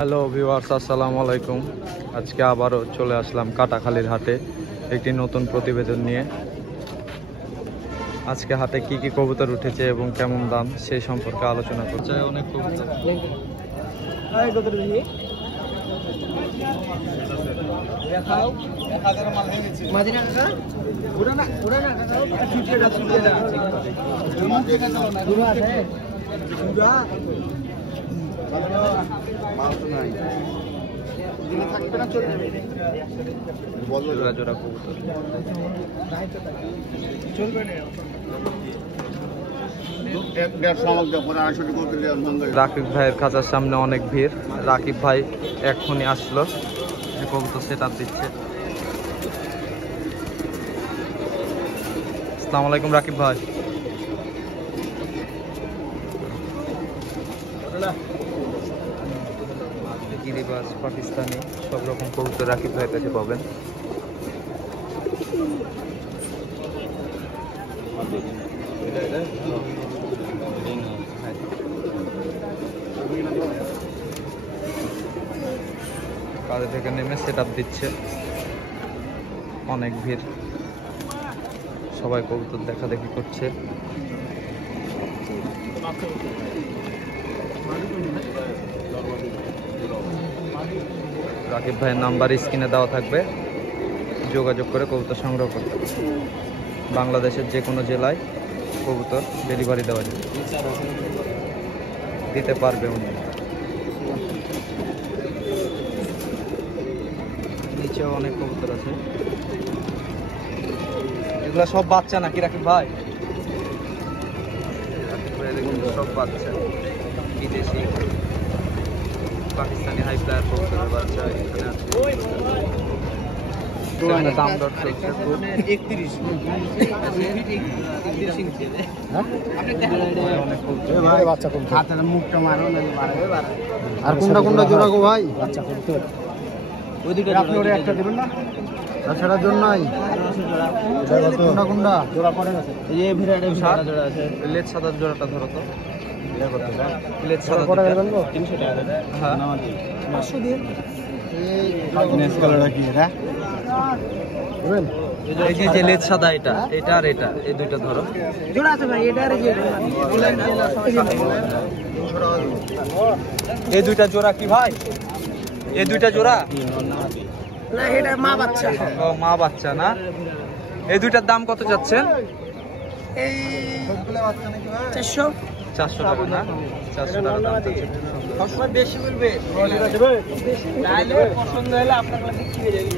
Hello viewers, আসসালামু আলাইকুম। আজকে আবারও চলে আসলাম কাটাখালীর হাটে একটি নতুন প্রতিবেদন নিয়ে। আজকে হাটে কি কি কবুতর উঠেছে এবং কেমন দাম সেই সম্পর্কে আলোচনা করতে চাই। অনেক কবুতর জোড়া কবুতর। রাকিব ভাইয়ের খাঁচার সামনে অনেক ভিড়। রাকিব ভাই এখনই আসলো, কবুতর সেট আপ দিচ্ছে। আসসালামু আলাইকুম রাকিব ভাই। গিরিবাজ, পাকিস্তানি সব রকম কবুতর রাকিব ভাইয়ের কাছে পাবেন। কাঁধে থেকে নেমে সেট আপ দিচ্ছে। অনেক ভিড়, সবাই কবুতর দেখা দেখি করছে। রাকিব ভাইয়ের নাম্বার স্ক্রিনে দেওয়া থাকবে, যোগাযোগ করে কবুতর সংগ্রহ করতে হবে। বাংলাদেশের যে কোনো জেলায় কবুতর ডেলিভারি দেওয়া যাবে, দিতে পারবে উনি। নিচেও অনেক কবুতর আছে। এগুলো সব বাচ্চা নাকি রাকিব ভাই? সব বাচ্চা, বিদেশি পাকিস্তানি হাই ফ্লায়ার কবুতরের বাচ্চা এখানে আছে। দাম দর চলছে খুব। আর কোনটা কোনটা জোড়া গো ভাই? একটা দেবেন না, তাছাড়া জোর নাই। কোনটা কোনটা জোড়া পড়ে গেছে? এই ভিড়াটা জোড়া আছে। লেজ সাদা জোড়াটা ধরো তো। লেজ সাদা পড়ে গেল 300 টাকা। হ্যাঁ 500 দিয়ে। এই কালারটা কি এটা? এই যে লেজ সাদা, এটা আর এটা, এই দুইটা ধরো। জোড়া আছে ভাই, এটা আর এই যে এই দুইটা জোড়া কি ভাই? এই দুইটা জোড়া না, এটা মা বাচ্চা। ও মা বাচ্চা না। এই দুইটার দাম কত যাচ্ছেন? এই 400 টাকা না? 400 টাকা দাম যাচ্ছে। সবসময় বেশি বলবে, তাহলে পছন্দ হলে আপনার কাছে কি হয়ে যাবে।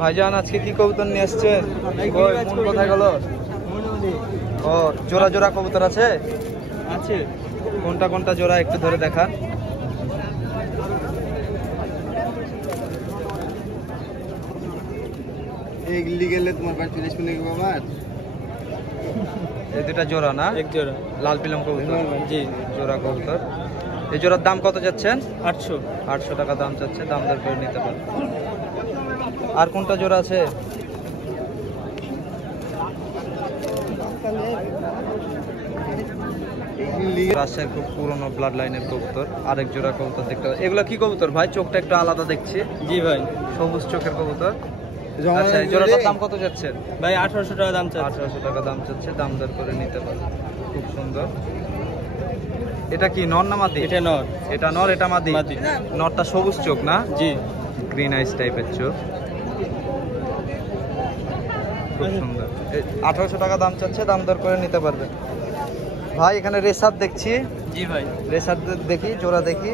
ভাইজান আজকে কি কবুতর নিয়ে আসছেন? কোথায় গেল? ও জোড়া জোড়া কবুতর আছে? আছে। কোনটা কোনটা জোড়া একটু ধরে দেখান। এইগুলি গেলে তোমার বাড়ি চলে আসবে নাকি বাবা? এই দুটা জোড়া না? এক জোড়া লাল পিলং কবুতর। জি, জোড়া কবুতর। এই জোড়ার দাম কত যাচ্ছেন? 800 টাকা দাম চাচ্ছে, দাম দর করে নিতে পারেন। আর কোনটা জোড়া আছে? রাজশাহীর খুব পুরনো ব্লাড লাইনের কবুতর। আরেক জোড়া কবুতর দেখতে পাচ্ছি। এগুলো কি কবুতর ভাই? চোখটা একটু আলাদা দেখছি। জি ভাই, সবুজ চোখের কবুতর। আচ্ছা, এই জোড়াটার দাম কত যাচ্ছেন? ভাই 1800 টাকা দাম চাচ্ছে। 1800 টাকা দাম চাচ্ছে, দাম দর করে নিতে পারেন। খুব সুন্দর। এটা কি নর না মাদি? এটা নর। এটা নর, এটা মাদি। মাদি। নরটা সবুজ চোখ না? জি, গ্রিন আইস টাইপের চোখ, খুব সুন্দর। 1800 টাকা দাম চাচ্ছে, দাম দর করে নিতে পারবে ভাই। এখানে রেসার দেখছি। জি ভাই, রেসার দেখি, জোড়া দেখি।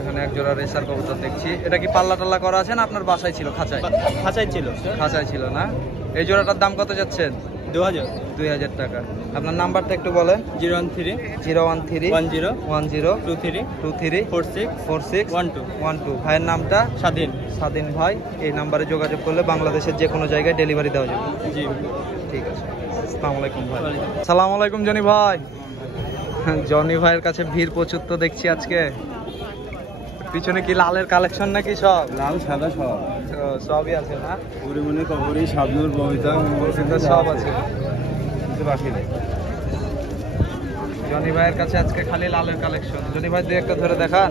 এখানে এক জোড়া রেসার কবুতর দেখছি। এটা কি পাল্লা টাল্লা করা আছে না আপনার বাসায় ছিল? খাঁচায় ছিল। খাঁচায় ছিল না? এই জোড়াটার দাম কত যাচ্ছেন? 2000 টাকা। আপনার নাম্বারটা একটু বলেন। 013 013 10 10 23 23 46 46 12 12। ভাইয়ের নামটা? স্বাধীন ভাই। এই নাম্বারে যোগাযোগ করলে বাংলাদেশের যে কোনো জায়গায় ডেলিভারি দেওয়া যাবে। জি, ঠিক আছে। আসসালামু আলাইকুম ভাই। আসসালামু আলাইকুম জনি ভাই। জনি ভাইয়ের কাছে ভিড় প্রচুর তো দেখছি আজকে। পিছনে কি লালের কালেকশন নাকি সব? লাল সাদা সব সবই আছে না? পরিমণি কবরী শাবনূর ববিতা সব আছে। কিছু বাকি নেই। জনি ভাইয়ের কাছে আজকে খালি লালের কালেকশন। জনি ভাই দুই একটা ধরে দেখান।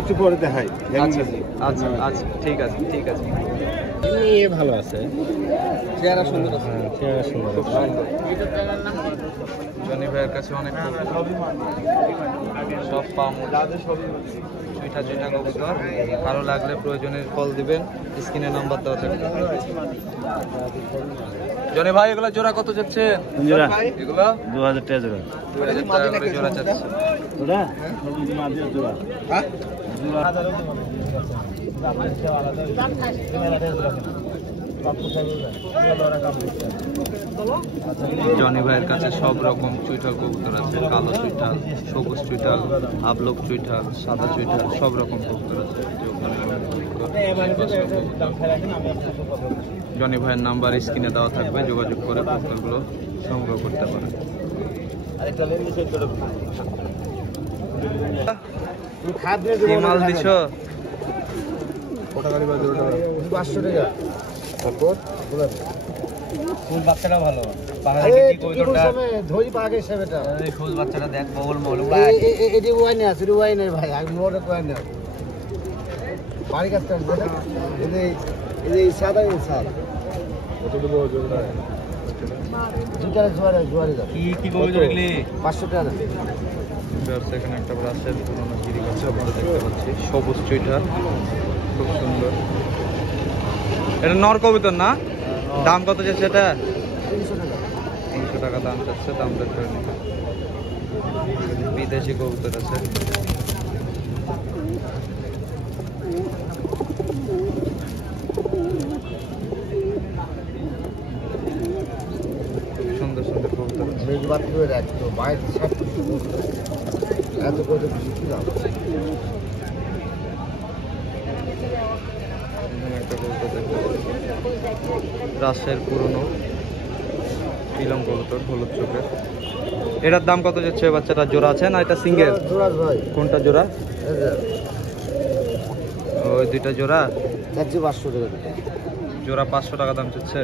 একটু পরে দেখাই। আচ্ছা আচ্ছা আচ্ছা, ঠিক আছে ঠিক আছে। এ ভালো আছে, চেহারা সুন্দর আছে। চেহারা সুন্দর। খুব সুন্দর। জনি ভাইয়ের কাছে অনেক সব পাম চুইটা চুইটা কবুতর। ভালো লাগলে প্রয়োজনের কল দিবেন, স্ক্রিনে নাম্বার দেওয়া থাকবে। জনি ভাই এগুলো জোড়া কত যাচ্ছে? জোড়া এগুলো 2000 টাকা জোড়া। 2000 টাকা করে জোড়া যাচ্ছে। জোড়া মাঝে জোড়া। হ্যাঁ জনি ভাইয়ের কাছে সব রকম চুইঠাল কবুতর আছে। কালো চুইঠাল, সবুজ চুইঠাল, আবলক চুইঠাল, সাদা চুইঠাল, সব রকম কবুতর আছে। জনি ভাইয়ের নাম্বার স্ক্রিনে দেওয়া থাকবে, যোগাযোগ করে কবুতরগুলো সংগ্রহ করতে পারেন। কি মাল দিছ? 500 টাকা। ফুল বাচ্চাটা ভালো। ধরি পাগে সেটা এই ফুল বাচ্চাটা দেখ, বগল মল এটি ওয়াইনে আছে, ওয়াইনে ভাই আমি মোড়ে কোয়াইনে বাড়ি কাছে এই সাদা সাদা কতটুকু জোড়া দুইটা জোয়ারে দাও। কি বলছো দেখলি? 500 টাকা। এখানে একটা ব্রাশের পুরোনো গিরি গাছ আমরা দেখতে পাচ্ছি, সবুজ চুইঠাল, খুব সুন্দর। এটা নর কবুতর না? দাম কত যাচ্ছে এটা? 300 টাকা। 300 টাকা দাম যাচ্ছে, দাম দর করে নিন। বিদেশি কবুতর আছে। সুন্দর সুন্দর কবুতর আছে। মেজবাতির একটু বাইরে সব এত করে বেশি দাম। একটা কবুতর দেখতে পাচ্ছি, রাজশাহীর পুরনো ইলম কবুতর, হলুদ চোখের। এটার দাম কত যাচ্ছে? বাচ্চাটা জোড়া আছে না এটা সিঙ্গেল? জোড়া ভাই। কোনটা জোড়া? ওই দুইটা জোড়া যাচ্ছে 500 টাকা। জোড়া 500 টাকা দাম চাচ্ছে।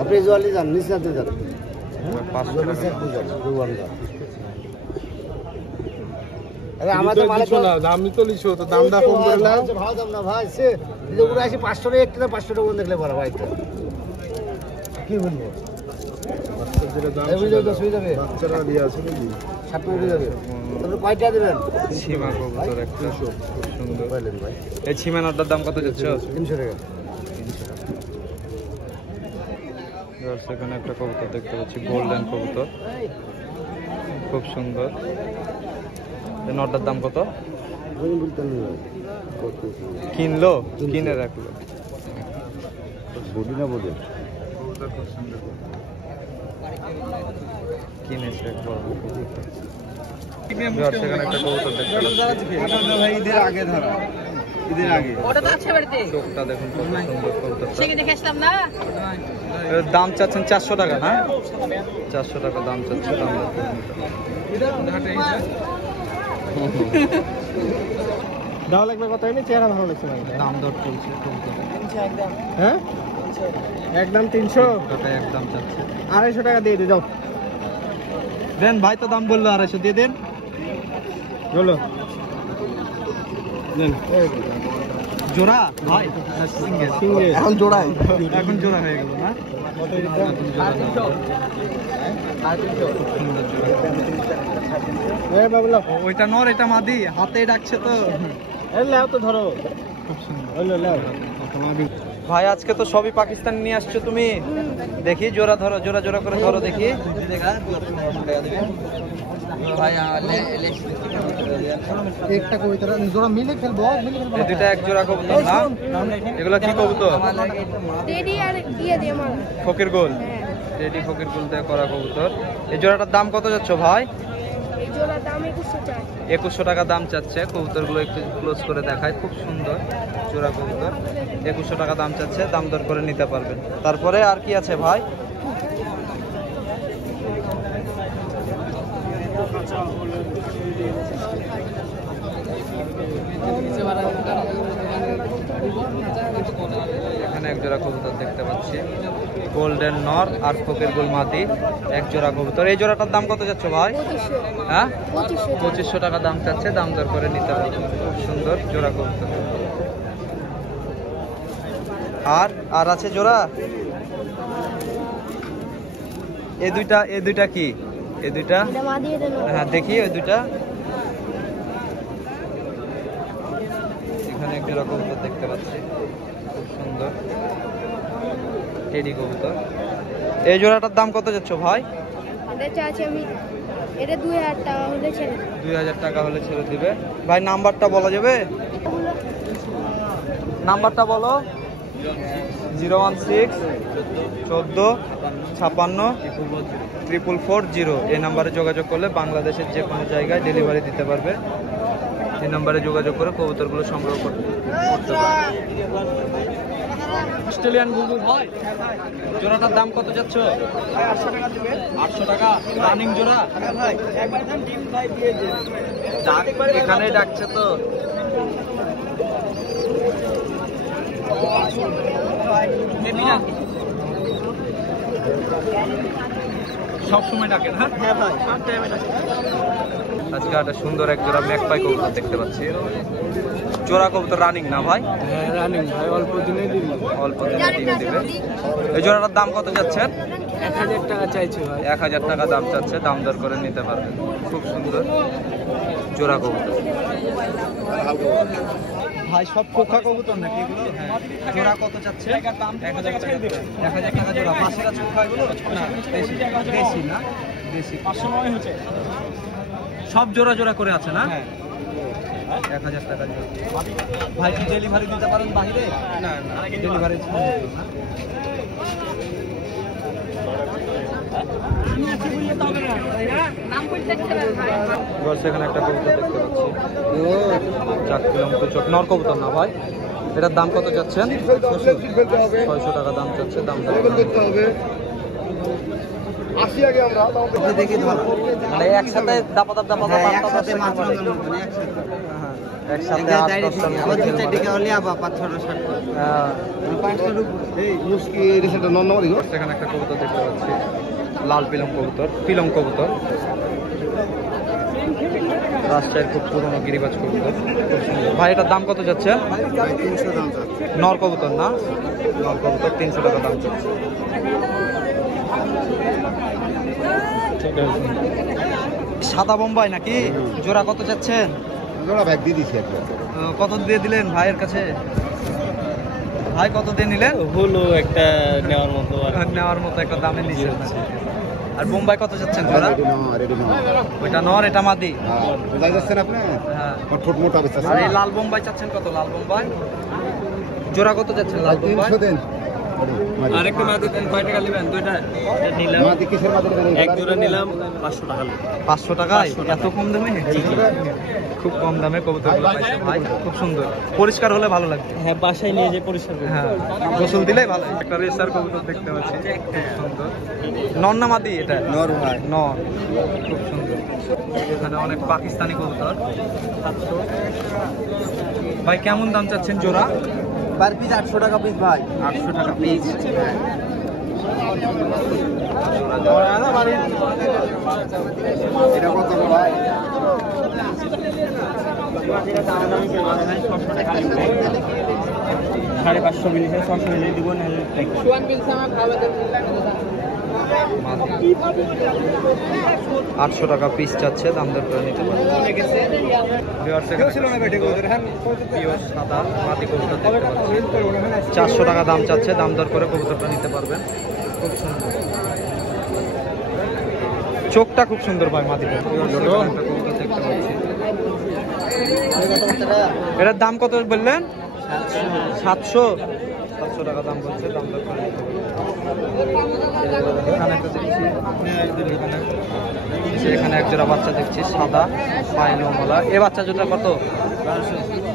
আপনি জোয়ালি যান, নিচে যান। 500 টাকা। আরে আমাদের মালিক না, দামই তো লিছো, তো দামটা কম করে নাও। ভালো দাম না ভাই, সে যে পুরো আসি 500 টাকা, একটা 500 টাকা দেখলে বড় ভাই। কি বলবো? এই ভিডিও তো শুই যাবে। বাচ্চারা দিয়ে আছে নাকি? 7 টাকা যাবে। তাহলে কয়টা দিবেন? সীমা কবুতর একটা খুব সুন্দর। বলেন ভাই। এই সীমানাটার দাম কত যাচ্ছে? 300 টাকা। সেখানে একটা কবুতর দেখতে পাচ্ছি, গোল্ডেন কবুতর, খুব সুন্দর। এই নটার দাম কত? কিনলো, কিনে রাখলো। বডি না বডি? কবুতর খুব সুন্দর কিনেছে একবার। সেখানে একটা কবুতর দেখতে পাচ্ছি, ঈদের আগে ধরা, ঈদের আগে। চোখটা দেখুন কত সুন্দর কবুতরটা। এর দাম চাচ্ছেন 400 টাকা না? 400 টাকা দাম চাচ্ছে। দাম দাও লাগবে কত? এমনি চেহারা ভালো লাগছে না, দাম দর চলছে কবুতর। হ্যাঁ একদম 300 টাকা একদম চাচ্ছে। 250 টাকা দিয়ে দাও। দেন ভাই, তো দাম বললো 250 দিয়ে দেন। বলো দেন। জোড়া ভাই? সিঙ্গেল। এখন জোড়াই, এখন জোড়া হয়ে গেল না? নতুন জোড়া দাম। সুন্দর জোড়া। ওইটা নর, এটা মাদি, হাতে ডাকছে তো। তো ধরো। খুব সুন্দর। ভাই আজকে তো সবই পাকিস্তান নিয়ে আসছো তুমি। দেখি জোড়া ধরো, জোড়া জোড়া করে ধরো দেখি। একটা কবিতা জোড়া মিলে খেলবো, মিলে খেলবো। এই দুইটা এক জোড়া কবুতর না? এগুলো কি কবুতর? ফকির গোল। টেডি ফকির গোল দিয়ে করা কবুতর। এই জোড়াটার দাম কত যাচ্ছে ভাই? 2100 টাকা দাম চাচ্ছে। কবুতরগুলো একটু ক্লোজ করে দেখায়, খুব সুন্দর জোড়া কবুতর। 2100 টাকা দাম চাচ্ছে, দাম দর করে নিতে পারবেন। তারপরে আর কি আছে ভাই? এখানে এক জোড়া কবুতর দেখতে পাচ্ছি, গোল্ডেন নর আর ফকের গোল মাদি, এক জোড়া কবুতর। এই জোড়াটার দাম কত যাচ্ছে ভাই? হ্যাঁ, 2500 টাকা দাম চাচ্ছে, দাম দর করে নিতে পারবে। খুব সুন্দর জোড়া কবুতর। আর আছে জোড়া? এই দুইটা কি? এই দুইটা? হ্যাঁ, দেখি ওই দুইটা। এখানে এক জোড়া কবুতর দেখতে পাচ্ছি, খুব সুন্দর টেডি কবুতর। এই জোড়াটার দাম কত যাচ্ছে ভাই? এটা 2000 টাকা হলে ছেড়ে 2000 টাকা হলে ছেড়ে দিবে। ভাই নাম্বারটা বলা যাবে? নাম্বারটা বলো। 016 14 56 440। এই নাম্বারে যোগাযোগ করলে বাংলাদেশের যে কোনো জায়গায় ডেলিভারি দিতে পারবে। এই নাম্বারে যোগাযোগ করে কবুতরগুলো সংগ্রহ করতে পারবে। অস্ট্রেলিয়ান বুলবুল ভাই, জোড়াটার দাম কত যাচ্ছ? 800 টাকা দিবে। 800 টাকা রানিং জোড়া? ভাই একবার দাম টিম ভাই দিয়ে দে। এখানেই ডাকছে তো। সব সময় ডাকে না? হ্যাঁ ভাই, সব টাইমে ডাকে। আজকে একটা সুন্দর এক জোড়া ম্যাকপাই কবুতর দেখতে পাচ্ছি। জোড়া কবুতর রানিং না ভাই? হ্যাঁ রানিং ভাই, অল্প দিনে দিবি। অল্প দিনে ডিম দিবে। এই জোড়াটার দাম কত যাচ্ছেন? 1000 টাকা চাইছে ভাই। 1000 টাকা দাম চাচ্ছে, দাম দর করে নিতে পারবেন। খুব সুন্দর জোড়া কবুতর। ভাই সব খোকা কবুতর নাকি এগুলো? হ্যাঁ। জোড়া কত চাচ্ছে? 1000 টাকা জোড়া। পাশের আছে খোকা এগুলো? না, দেশি না? দেশি 500 মনে হচ্ছে। সব জোড়া জোড়া করে আছে না? হ্যাঁ। 1000 টাকা জোড়া। ভাই কি ডেলিভারি দিতে পারেন বাইরে? না, ডেলিভারি না। এখানে একটা কবুতর দেখতে পাচ্ছি, চোখ নর কবুতর না ভাই? এটার দাম কত যাচ্ছেন? 600 টাকা দাম চাচ্ছে, দাম দেখি মানে একসাথে দাপাদাপ একসাথে সেখানে একটা কবুতর দেখতে পাচ্ছি, লাল পিলং কবুতর। রাজশাহীর খুব পুরোনো গিরিবাজ কবুতর, খুব সুন্দর। ভাই এটার দাম কত যাচ্ছে? 300 দাম চাচ্ছে। নর কবুতর না? নর কবুতর 300 টাকা দাম চাচ্ছে। সাদা বোম্বাই নাকি? জোড়া কত যাচ্ছেন? জোড়া ব্যাগ দিয়ে দিছি একটা। কত দিয়ে দিলেন ভাইয়ের কাছে? ভাই কত দিয়ে নিলেন? হলো একটা নেওয়ার মতো একটা দামে নিচ্ছেন। আর বোম্বাই কত যাচ্ছেন জোড়া? ওইটা নর, এটা মাদি। বোঝাই যাচ্ছেন আপনি? হ্যাঁ। ছোট মোটা অবস্থা। আর এই লাল বোম্বাই চাচ্ছেন কত? লাল বোম্বাই জোড়া কত যাচ্ছেন? লাল বোম্বাই 300 দেন। আরেকটা মাদি দেন। কয় টাকা নেবেন? দুইটা নিলাম। মাদি কিসের মাদি নেবেন? এক জোড়া নিলাম 500 টাকা। 500 টাকায় এত কম দামে? খুব কম দামে কবুতরগুলো পাইছে ভাই, খুব সুন্দর। পরিষ্কার হলে ভালো লাগবে। হ্যাঁ, বাসায় নিয়ে যে পরিষ্কার করব। হ্যাঁ, গোসল দিলেই ভালো। একটা রেসার কবুতর দেখতে পাচ্ছি, খুব সুন্দর। নর না মাদি এটা? নর ভাই। নর, খুব সুন্দর। এখানে অনেক পাকিস্তানি কবুতর। 700 ভাই কেমন দাম চাচ্ছেন জোড়া? পার পিস 800 টাকা পিস ভাই। 800 টাকা পিস। এটা কত ভাই? 550 মিলি 600 মিলি দিব না? 800 টাকা পিস চাচ্ছে, দাম দর করে নিতে পারবে। পিওর সাদা মাটি কবুতর দেখতে পাচ্ছি, 400 টাকা দাম চাচ্ছে, দাম দর করে কবুতরটা নিতে পারবেন। খুব সুন্দর, চোখটা খুব সুন্দর ভাই মাটি কবুতর দেখতে পাচ্ছি। এটার দাম কত বললেন? 700 টাকা দাম বলছে, দাম দর করে নিতে পারবেন। এখানে এক জোড়া বাচ্চা দেখছি, সাদা পায়েল মালা। এ বাচ্চা জোড়া কত?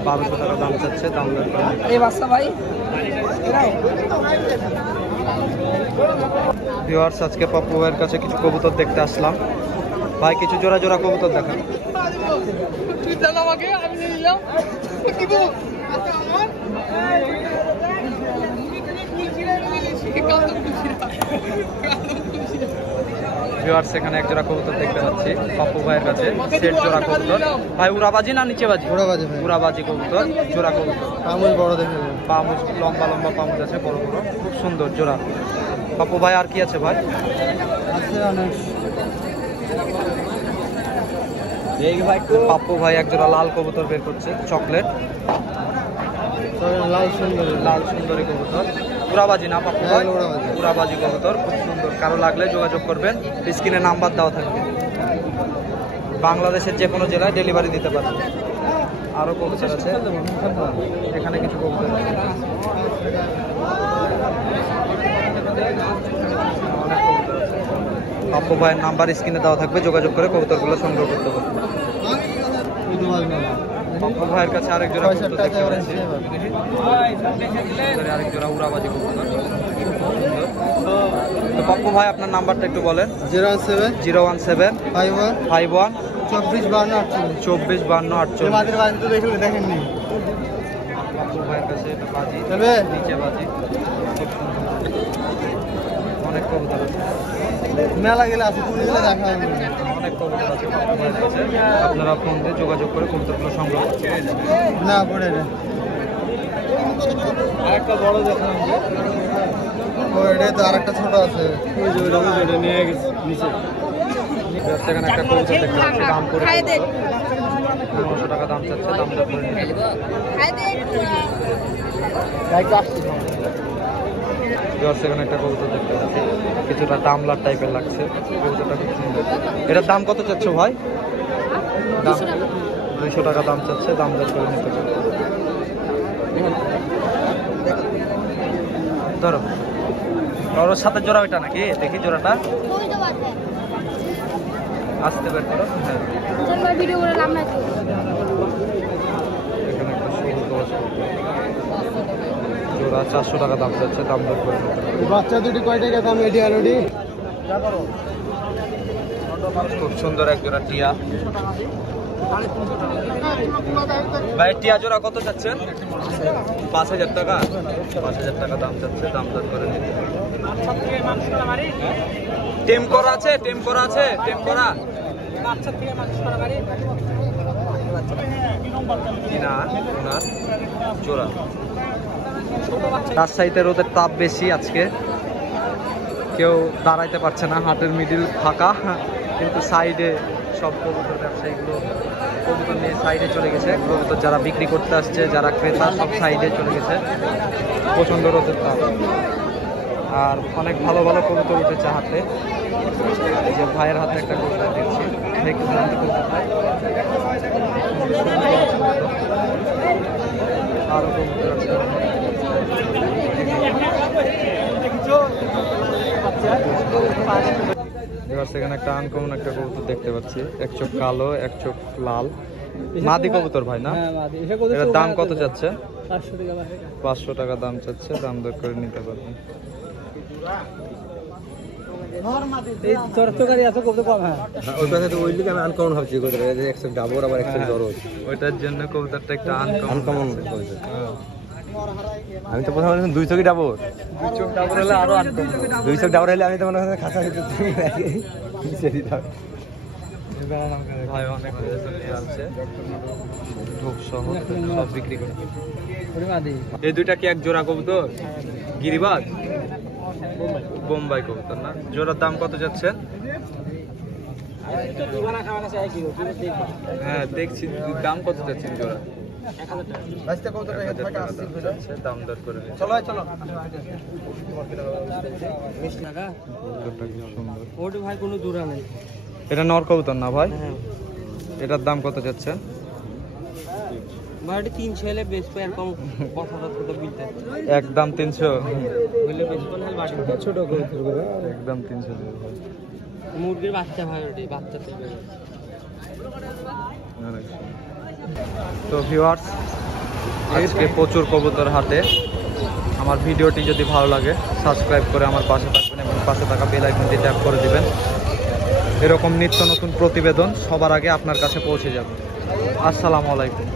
1200 টাকা দাম চাচ্ছে, দাম দর করে। এই বাচ্চা ভাই ভিউয়ার্স, আজকে পাপ্পু ভাইয়ের কাছে কিছু কবুতর দেখতে আসলাম। ভাই কিছু জোড়া জোড়া কবুতর দেখান। তুই জান আমাকে, আমি নিলাম দিব ভিউয়ার্স, এখানে এক জোড়া কবুতর দেখতে পাচ্ছি পাপ্পু ভাইয়ের কাছে। সেট জোড়া কবুতর ভাই, উড়াবাজি না নিচেবাজি? উড়াবাজি ভাই। উড়াবাজি কবুতর, জোড়া কবুতর, পামুজ বড় দেখে পামুজ লম্বা লম্বা পামুজ আছে, বড় বড়, খুব সুন্দর জোড়া। পাপ্পু ভাই আর কি আছে ভাই? আছে অনেক। পাপ্পু ভাই এক জোড়া লাল কবুতর বের করছে, চকলেট লাল সুন্দর, লাল সুন্দরী কবুতর। উড়াবাজি না পাপ্পু ভাই? হ্যাঁ, উড়াবাজি। উড়াবাজি কবুতর, খুব সুন্দর। কারো লাগলে যোগাযোগ করবেন, স্ক্রিনে নাম্বার দেওয়া থাকবে। বাংলাদেশের যে কোনো জেলায় ডেলিভারি দিতে পারবে। আরো কবুতর আছে এখানে, কিছু কবুতর আছে। পাপ্পু ভাইয়ের নাম্বার স্ক্রিনে দেওয়া থাকবে, যোগাযোগ করে কবুতরগুলো সংগ্রহ করতে পারবে। পাপ্পু ভাইয়ের কাছে আরেক জোড়া কবুতর দেখতে পাচ্ছি, আরেক জোড়া উড়াবাজি কবুতর, খুব সুন্দর। তো পাপ্পু ভাই আপনার নাম্বারটা একটু বলেন। 017 017 51 54 52 24 52 48। আমাদের বাড়ি তো দেখেননি। পাপ্পু ভাইয়ের কাছে এটা বাজি, চলবে? নিচে বাজি, খুব সুন্দর। অনেক কবুতর আছে, মেলা গেলে আছে, তুমি গেলে দেখা হবে। অনেক কবুতর আছে পাপ্পু ভাইয়ের কাছে। আপনারা ফোন দিয়ে যোগাযোগ করে কবুতরগুলো সংগ্রহ করতে পারবেন। না পড়ে না। আরেকটা বড় দেখলাম, ওইটা তো আরেকটা ছোট আছে, ওই যে ওইটা নিয়ে গেছে নিচে। সেখানে একটা কবুতর দেখতে পাচ্ছি, দাম করে 900 টাকা দাম চাচ্ছে, দাম দর করে নিতে হবে। সেখানে একটা কবুতর দেখতে পাচ্ছি, কিছুটা দামলার টাইপের লাগছে, কবুতরটা খুব সুন্দর। এটার দাম কত চাচ্ছ ভাই? দাম 200 টাকা দাম চাচ্ছে, দাম দর করে নিতে হবে। ধরো ওর সাথে জোড়া ওইটা নাকি? দেখি জোড়াটা আসতে বের করো। হ্যাঁ, ভিডিও করে লাভ নাই। এখানে একটা সবুজ কবুতর, জোড়া 400 টাকা দাম যাচ্ছে, দাম দর করে নিতে হবে। বাচ্চা দুটি কয় টাকা দাম? এটি আর ওটি খুব সুন্দর এক জোড়া টিয়া। ভাই টিয়া জোড়া কত চাচ্ছেন? 5000 টাকা। 5000 টাকা দাম চাচ্ছে, দাম দর করে নিতে হবে। টেম করা আছে, টেম করা আছে, টেম করা কিনা ওনার জোড়া। রাজশাহীতে রোদের তাপ বেশি আজকে, কেউ দাঁড়াইতে পারছে না, হাটের মিডিল ফাঁকা, কিন্তু সাইডে সব কবুতর ব্যবসায়ীগুলো কবুতর নিয়ে সাইডে চলে গেছে। কবুতর যারা বিক্রি করতে আসছে, যারা ক্রেতা, সব সাইডে চলে গেছে, প্রচণ্ড রোদের তাপ। আর অনেক ভালো ভালো কবুতর উঠেছে হাতে। এই যে ভাইয়ের হাতে একটা কবুতর দিচ্ছি, আরো কবুতর আছে। এবার সেখানে একটা আনকমন একটা কবুতর দেখতে পাচ্ছি, এক চোখ কালো, এক চোখ লাল, মাদি কবুতর ভাই না? এটার দাম কত যাচ্ছে? 500 টাকা দাম চাচ্ছে, দাম দর করে নিতে পারবেন। ওইটার জন্য কবুতরটা একটা আনকমন। আমি তো প্রথমে 2 চোখই ডাবর, 2 চোখ ডাবর হলে আরো আনকমন। 2 চোখ ডাবর হলে আমি তো মনে হয় খাতা ভাই অনেক কবুতর নিয়ে আসছে, ধূপ সহ সব বিক্রি করে। এই দুইটা কি এক জোড়া কবুতর? গিরিবাজ, বোম্বাই কবুতর না? জোড়ার দাম কত যাচ্ছে? হ্যাঁ দেখছি, দাম কত যাচ্ছে জোড়া? 1000 টাকা দাম যাচ্ছে, দাম দর করে নিন। চলো চলো। ওটা ভাই কোনো জোড়া নেই। এটা নর কবুতর না ভাই? এটার দাম কত যাচ্ছে? ভাই 3 ছেলে বেশ পে এরকম কথা তো বিলতে একদম 300 বলে বেশ কোন হাল বাড়ি ছোট কবুতর একদম 300 দেব ভাই। মুরগির বাচ্চা ভাই, ওটা বাচ্চা থেকে। তো ভিউয়ার্স, আজকে প্রচুর কবুতর হাটে। আমার ভিডিওটি যদি ভালো লাগে সাবস্ক্রাইব করে আমার পাশে থাকবেন এবং পাশে থাকা বেল আইকনটি ট্যাপ করে দিবেন। এরকম নিত্য নতুন প্রতিবেদন সবার আগে আপনার কাছে পৌঁছে যাবে। আসসালামু আলাইকুম।